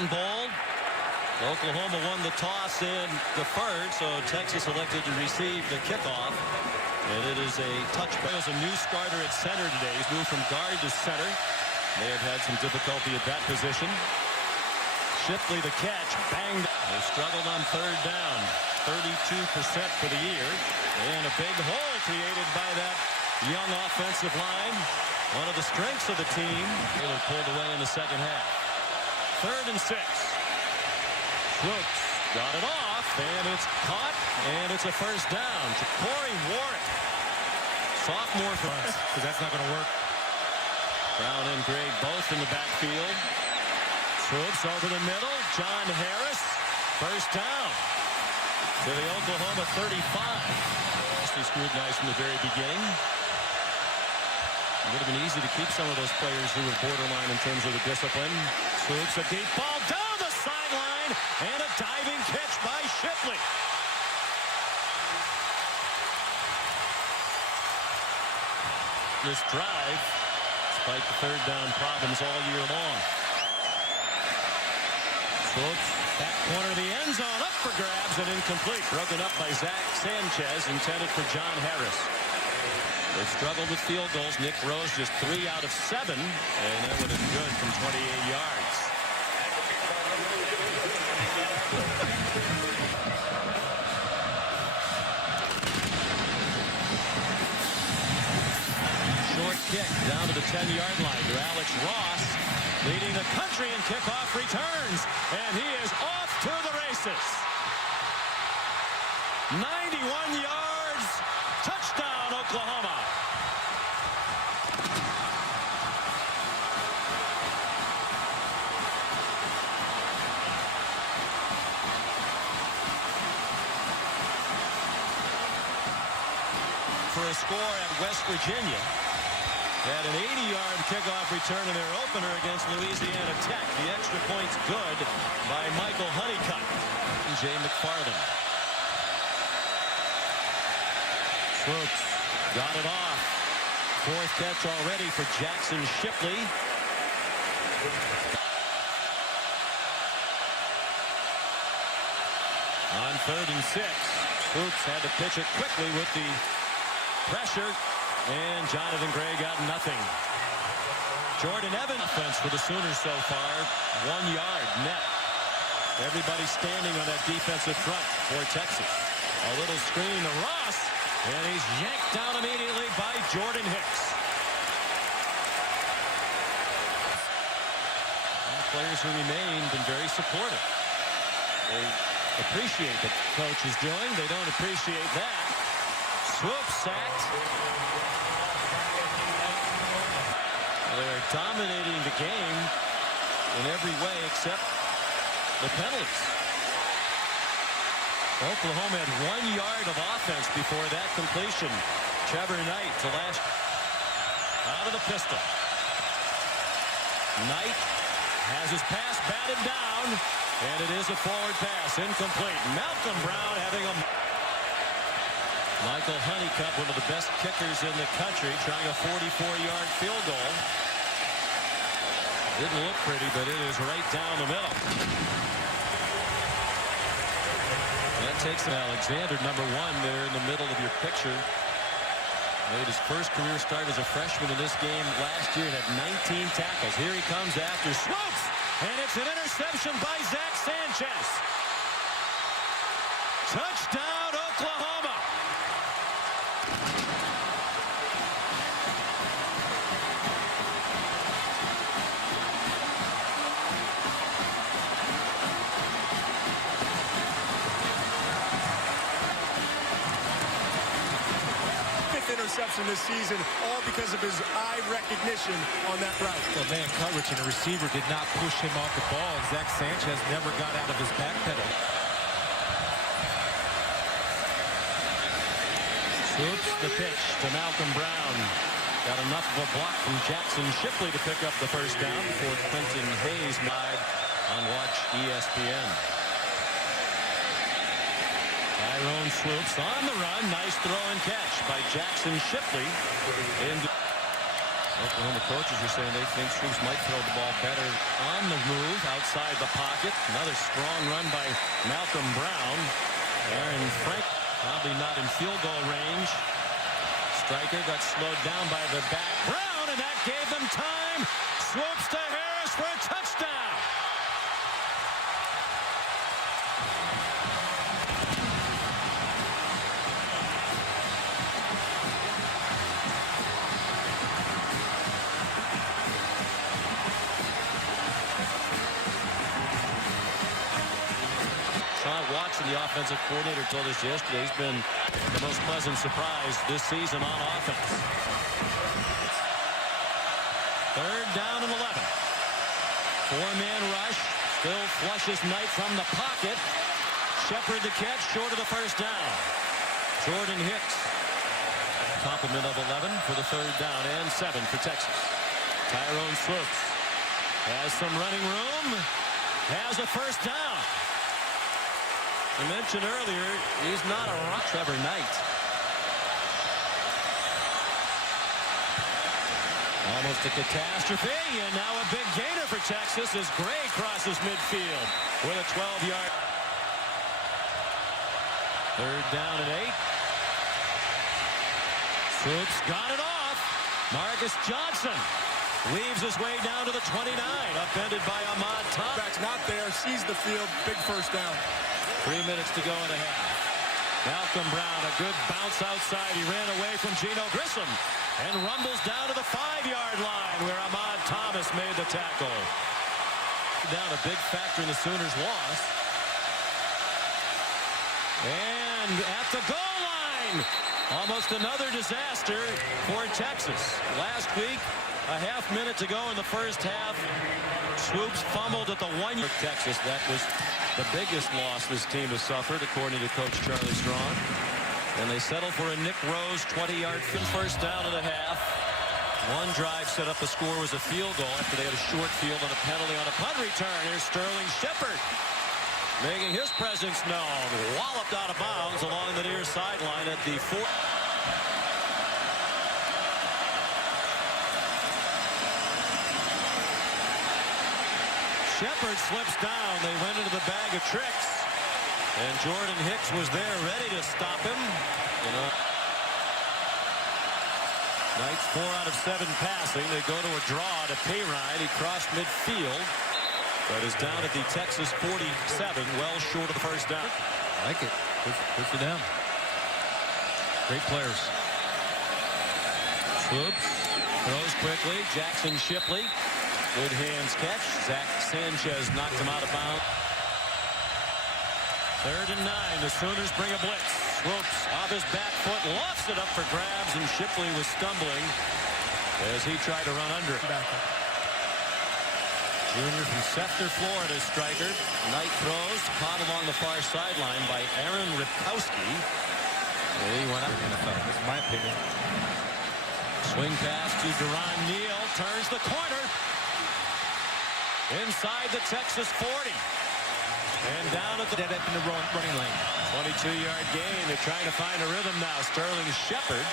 Cotton Bowl. Oklahoma won the toss and deferred, so Texas elected to receive the kickoff. And it is a touchback. A new starter at center today. He's moved from guard to center. May have had some difficulty at that position. Shipley the catch, banged. They struggled on third down. 32% for the year. And a big hole created by that young offensive line. One of the strengths of the team. Taylor pulled away in the second half. 3rd and 6. Brooks got it off, and it's caught, and it's a first down to Corey Warwick. Sophomore for us, because that's not going to work. Brown and Gray both in the backfield. Swoops over the middle. John Harris, first down to the Oklahoma 35. He scrutinized from the very beginning. It would have been easy to keep some of those players who were borderline in terms of the discipline. Swoops a deep ball down the sideline, and a diving catch by Shipley. This drive, despite the third down problems all year long. Swoops, back corner of the end zone, up for grabs and incomplete. Broken up by Zach Sanchez, intended for John Harris. They struggled with field goals. Nick Rose just 3 out of 7, and that would have been good from 28 yards. Short kick down to the 10-yard line to Alex Ross, leading the country in kickoff returns, and he is off to the races. 91 yards, touchdown Oklahoma. For a score at West Virginia. Had an 80-yard kickoff return in their opener against Louisiana Tech. The extra point's good by Michael Honeycutt and Jay McFarland. Swoops got it off. 4th catch already for Jackson Shipley. On 3rd and 6. Swoops had to pitch it quickly with the pressure, and Jonathan Gray got nothing. Jordan Evans offense for the Sooners so far. 1 yard net. Everybody standing on that defensive front for Texas. A little screen to Ross, and he's yanked down immediately by Jordan Hicks. And the players who remain been very supportive. They appreciate what the coach is doing. They don't appreciate that. Swoops sacked. They're dominating the game in every way except the penalties. Oklahoma had 1 yard of offense before that completion. Trevor Knight to last out of the pistol. Knight has his pass batted down, and it is a forward pass, incomplete. Malcolm Brown having a... Michael Honeycutt, one of the best kickers in the country, trying a 44-yard field goal. Didn't look pretty, but it is right down the middle. That takes Alexander, number 1, there in the middle of your picture. Made his first career start as a freshman in this game last year and had 19 tackles. Here he comes after Swoops, and it's an interception by Zach Sanchez. Touchdown, Oklahoma. Interception this season, all because of his eye recognition on that route. Well, man coverage, and the receiver did not push him off the ball, and Zach Sanchez never got out of his back pedal. Swoops the pitch to Malcolm Brown. Got enough of a block from Jackson Shipley to pick up the first down before Quentin Hayes live on Watch ESPN. Tyrone Swoops on the run. Nice throw and catch by Jackson Shipley. Oklahoma coaches are saying they think Swoops might throw the ball better on the move outside the pocket. Another strong run by Malcolm Brown. Aaron Frank probably not in field goal range. Striker got slowed down by the back. Brown, and that gave them time. Swoops to Harris for a touchdown. Sean Watson, the offensive coordinator, told us yesterday he's been the most pleasant surprise this season on offense. Third down and 11. Four-man rush. Still flushes Knight from the pocket. Shepard the catch, short of the first down. Jordan Hicks. Complement of 11 for the third down and 7 for Texas. Tyrone Swoops has some running room. Has a first down. I mentioned earlier, he's not a rock. Trevor Knight. Almost a catastrophe, and now a big gainer for Texas as Gray crosses midfield with a 12-yard. Third down and 8. Swoops got it off. Marcus Johnson weaves his way down to the 29, upended by Ahmad Thomas. Back's not there, sees the field, big first down. 3 minutes to go in the half. Malcolm Brown, a good bounce outside. He ran away from Geno Grissom and rumbles down to the 5-yard line where Ahmad Thomas made the tackle. Down a big factor in the Sooners' loss. And at the goal line, almost another disaster for Texas. Last week, a half minute to go in the first half. Swoops fumbled at the 1 for Texas. That was the biggest loss this team has suffered, according to Coach Charlie Strong. And they settled for a Nick Rose 20-yard first down and a half. One drive set up the score was a field goal after they had a short field and a penalty on a punt return. Here's Sterling Shepard making his presence known. Walloped out of bounds along the near sideline at the 4. Shepard slips down. They went into the bag of tricks. And Jordan Hicks was there ready to stop him. Knight's 4 out of 7 passing. They go to a draw to Payrine. He crossed midfield, but is down at the Texas 47, well short of the first down. I like it. Good for them. Great players. Swoops throws quickly. Jackson Shipley. Good hands catch. Zach Sanchez knocked him out of bounds. 3rd and 9. The Sooners bring a blitz. Swoops off his back foot, lofts it up for grabs, and Shipley was stumbling as he tried to run under it. Junior from Sefter, Florida, striker. Knight throws, caught along the far sideline by Aaron Ripkowski. And he went up. That's my opinion. Swing pass to Deron Neal, turns the corner. Inside the Texas 40. And down at the Dead up in the running lane. 22-yard gain. They're trying to find a rhythm now. Sterling Shepard.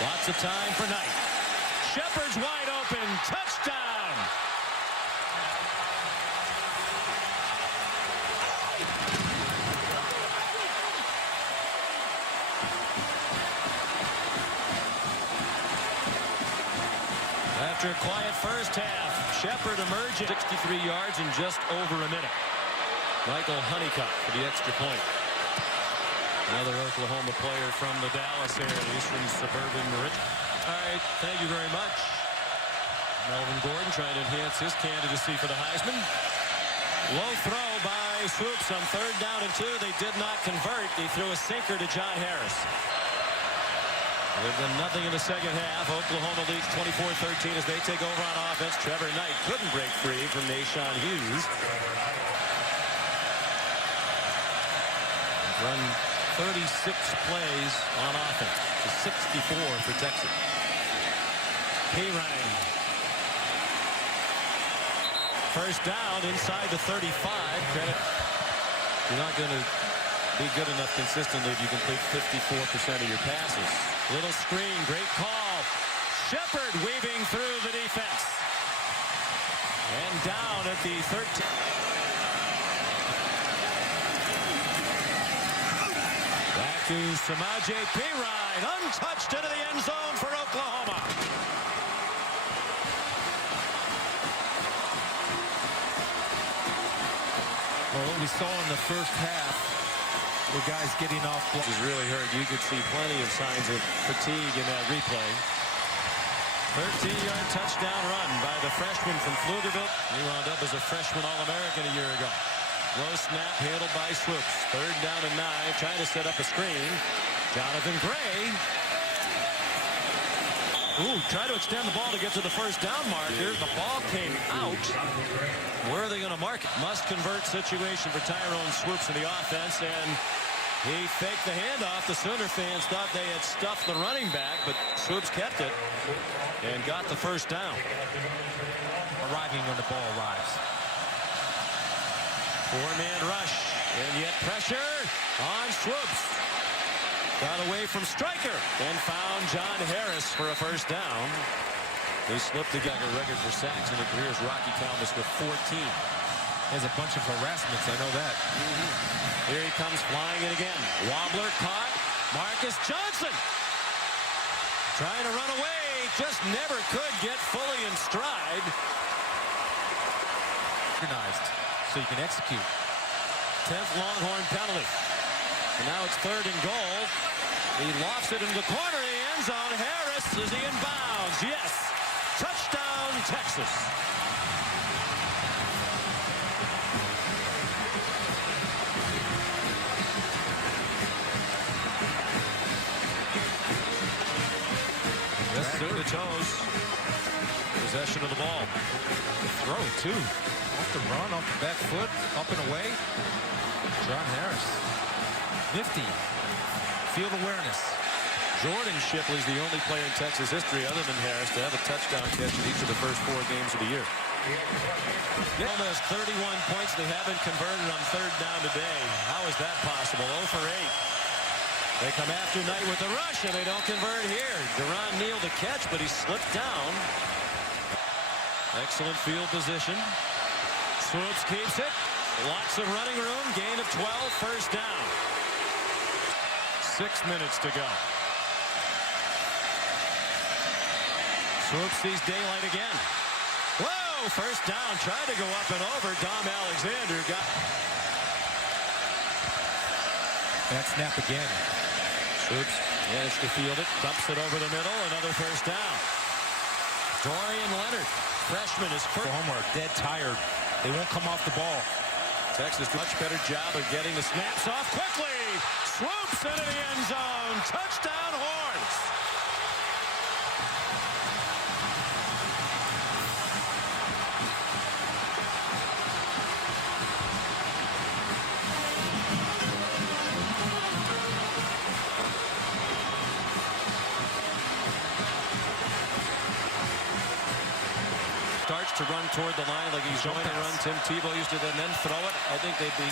Lots of time for Knight. Shepard's wide open. Touchdown. After a quiet first half, Shepard emerged 63 yards in just over a minute. Michael Honeycutt for the extra point. Another Oklahoma player from the Dallas area. He's from suburban Richmond. All right, thank you very much. Melvin Gordon trying to enhance his candidacy for the Heisman. Low throw by Swoops on 3rd down and 2. They did not convert. He threw a sinker to John Harris. With nothing in the second half, Oklahoma leads 24-13 as they take over on offense. Trevor Knight couldn't break free from Nashawn Hughes. Run 36 plays on offense to 64 for Texas. Payrine. First down inside the 35. Credit. You're not going to be good enough consistently if you complete 54% of your passes. Little screen, great call. Shepard weaving through the defense. And down at the 13. Back to Samaje Perine, untouched into the end zone for Oklahoma. Well, what we saw in the first half, the guys getting off. This is really hurt. You could see plenty of signs of fatigue in that replay. 13-yard touchdown run by the freshman from Pflugerville. He wound up as a freshman All-American a year ago. Low snap handled by Swoops. 3rd down and 9, trying to set up a screen. Jonathan Gray. Ooh, try to extend the ball to get to the 1st down marker. The ball came out. Where are they going to mark it? Must convert situation for Tyrone Swoops in the offense, and he faked the handoff. The Sooner fans thought they had stuffed the running back, but Swoops kept it and got the 1st down. Arriving when the ball arrives. 4-man rush, and yet pressure on Swoops. Got away from Stryker and found John Harris for a 1st down. They slipped the a record for sacks in the career as Rocky Thomas with 14. There's a bunch of harassments, I know that. Here he comes flying in again. Wobbler caught. Marcus Johnson trying to run away. Just never could get fully in stride. Organized, so you can execute. 10th Longhorn penalty. And now it's 3rd and goal. He lofts it into the corner of the end zone. Harris, is he in bounds? Yes. Touchdown, Texas. Yes, sir. The toes. Possession of the ball. The throw, too. Off the run, off the back foot, up and away. John Harris. Nifty. Field awareness. Jordan Shipley's the only player in Texas history other than Harris to have a touchdown catch in each of the first 4 games of the year. Oklahoma has 31 points. They haven't converted on 3rd down today. How is that possible? 0 for 8. They come after Knight with the rush, and they don't convert here. Deron Neal to catch, but he slipped down. Excellent field position. Swoops keeps it. Lots of running room. Gain of 12. 1st down. 6 minutes to go. Swoops sees daylight again. Whoa! 1st down. Tried to go up and over. Dom Alexander got. That snap again. Swoops managed to field it. Dumps it over the middle. Another 1st down. Dorian Leonard, freshman, is first. Oklahoma are dead tired. They won't come off the ball. Texas, much better job of getting the snaps off quickly. Swoops into the end zone. Touchdown, Horns. Starts to run toward the line like he's going to run. Tim Tebow used to then throw it. I think they'd be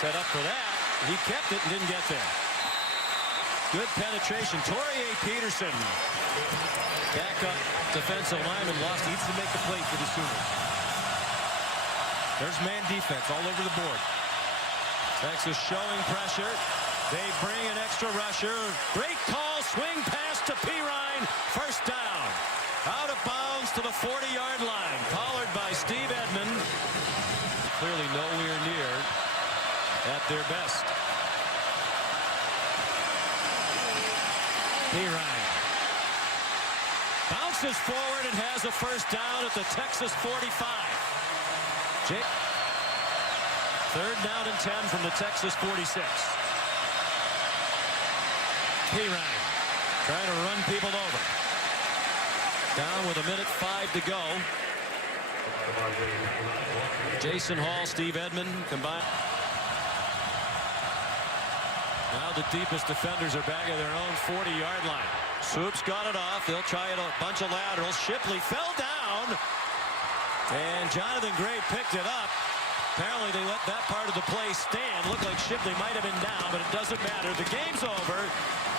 set up for that. He kept it and didn't get there. Good penetration. Torrey Peterson, backup defensive lineman, lost. Needs to make the play for the Sooners. There's man defense all over the board. Texas showing pressure. They bring an extra rusher. Great call. Swing pass to Perine. 1st down. Out of bounds to the 40-yard line. Collared by Steve Edmond. Clearly nowhere near at their best. Perine bounces forward and has a 1st down at the Texas 45. 3rd down and 10 from the Texas 46. Perine trying to run people over. Down with 1:05 to go. Jason Hall, Steve Edmond combined. Now the deepest defenders are back at their own 40-yard line. Swoops got it off. They'll try it a bunch of laterals. Shipley fell down. And Jonathan Gray picked it up. Apparently they let that part of the play stand. Looked like Shipley might have been down, but it doesn't matter. The game's over.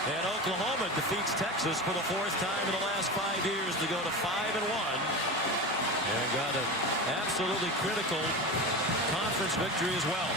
And Oklahoma defeats Texas for the 4th time in the last 5 years to go to 5-1. And got an absolutely critical conference victory as well.